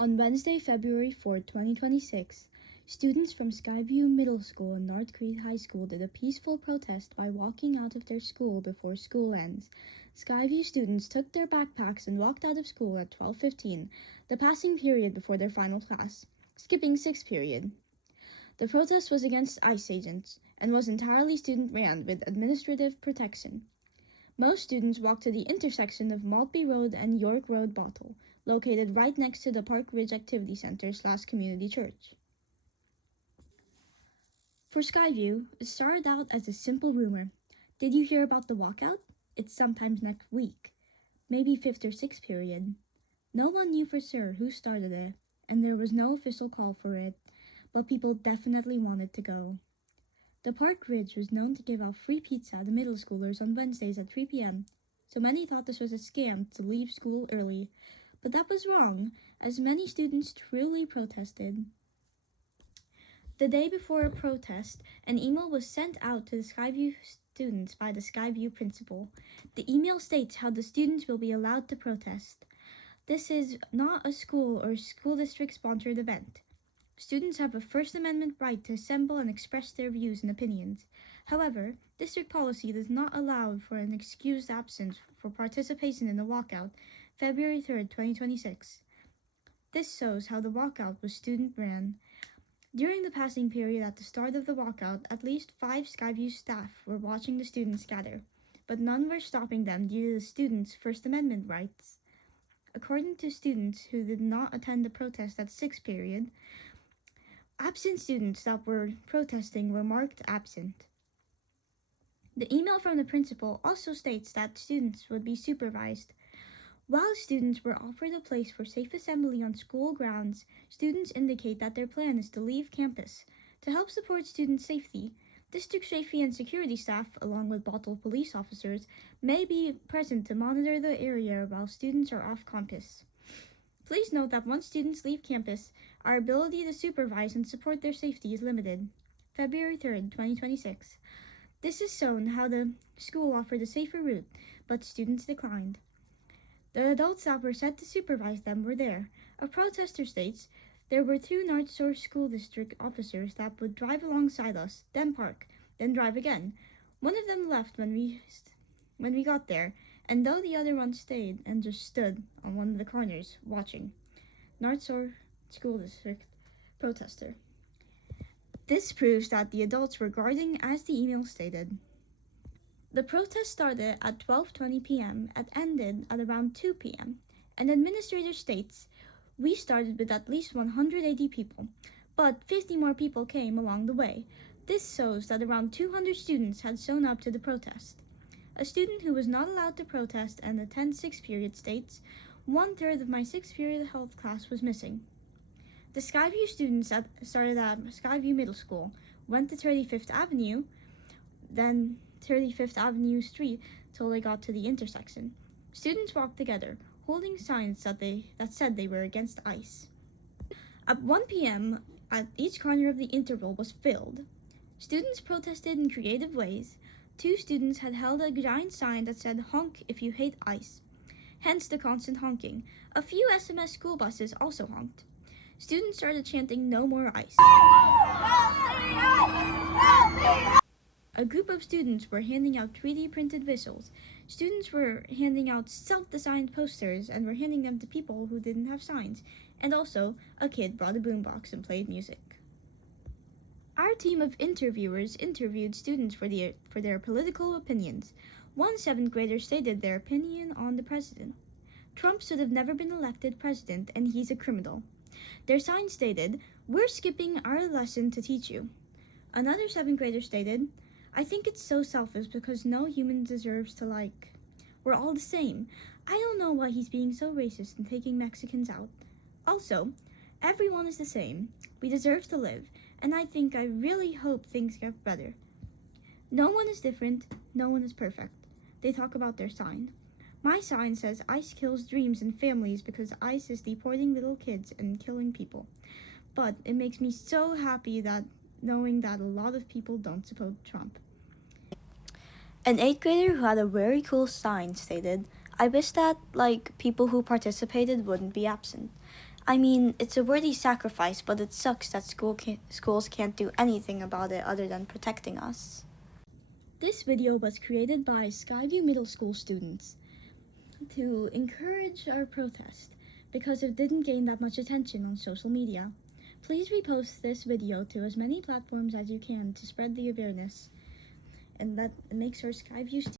On Wednesday, February 4, 2026, students from Skyview Middle School and Northcreek High School did a peaceful protest by walking out of their school before school ends. Skyview students took their backpacks and walked out of school at 12:15, the passing period before their final class, skipping sixth period. The protest was against ICE agents and was entirely student-ran with administrative protection. Most students walked to the intersection of Maltby Road and York Road Bottle, located right next to the Park Ridge Activity Center/Community Church. For Skyview, it started out as a simple rumor. Did you hear about the walkout? It's sometimes next week, maybe fifth or sixth period. No one knew for sure who started it, and there was no official call for it, but people definitely wanted to go. The Park Ridge was known to give out free pizza to middle schoolers on Wednesdays at 3 p.m., so many thought this was a scam to leave school early. But that was wrong, as many students truly protested. The day before a protest, an email was sent out to the Skyview students by the Skyview principal. The email states how the students will be allowed to protest. This is not a school or school district-sponsored event. Students have a First Amendment right to assemble and express their views and opinions. However, district policy does not allow for an excused absence for participation in the walkout, February 3rd, 2026. This shows how the walkout was student-ran. During the passing period at the start of the walkout, at least 5 Skyview staff were watching the students gather, but none were stopping them due to the students' First Amendment rights. According to students who did not attend the protest at sixth period, absent students that were protesting were marked absent. The email from the principal also states that students would be supervised. While students were offered a place for safe assembly on school grounds, students indicate that their plan is to leave campus. To help support student safety, district safety and security staff, along with Bottle police officers, may be present to monitor the area while students are off campus. Please note that once students leave campus, our ability to supervise and support their safety is limited. February 3rd, 2026. This has shown how the school offered a safer route, but students declined. The adults that were set to supervise them were there. A protester states, there were 2 North Shore School District officers that would drive alongside us, then park, then drive again. One of them left when we got there, and though the other one stayed and just stood on one of the corners, watching. North Shore School District protester. This proves that the adults were guarding as the email stated. The protest started at 12:20 p.m. and ended at around 2 p.m. An administrator states, we started with at least 180 people, but 50 more people came along the way. This shows that around 200 students had shown up to the protest. A student who was not allowed to protest and attend sixth period states, 1/3 of my sixth period health class was missing. The Skyview students that started at Skyview Middle School went to 35th Avenue, then 35th Avenue Street till they got to the intersection. Students walked together, holding signs that said they were against ICE. At 1 p.m., at each corner of the interval was filled. Students protested in creative ways. 2 students had held a giant sign that said, honk if you hate ICE. Hence the constant honking. A few SMS school buses also honked. Students started chanting, no more ICE. A group of students were handing out 3D printed whistles. Students were handing out self-designed posters and were handing them to people who didn't have signs. And also, a kid brought a boombox and played music. Our team of interviewers interviewed students for their political opinions. One 7th grader stated their opinion on the president. Trump should have never been elected president and he's a criminal. Their sign stated, we're skipping our lesson to teach you. Another 7th grader stated, I think it's so selfish because no human deserves to we're all the same. I don't know why he's being so racist and taking Mexicans out. Also, everyone is the same. We deserve to live, and I really hope things get better. No one is different, no one is perfect. They talk about their sign. My sign says ICE kills dreams and families because ICE is deporting little kids and killing people. But it makes me so happy that knowing that a lot of people don't support Trump. An 8th grader who had a very cool sign stated, I wish that, people who participated wouldn't be absent. I mean, it's a worthy sacrifice, but it sucks that schools can't do anything about it other than protecting us. This video was created by Skyview Middle School students to encourage our protest because it didn't gain that much attention on social media. Please repost this video to as many platforms as you can to spread the awareness, and that makes our Skyview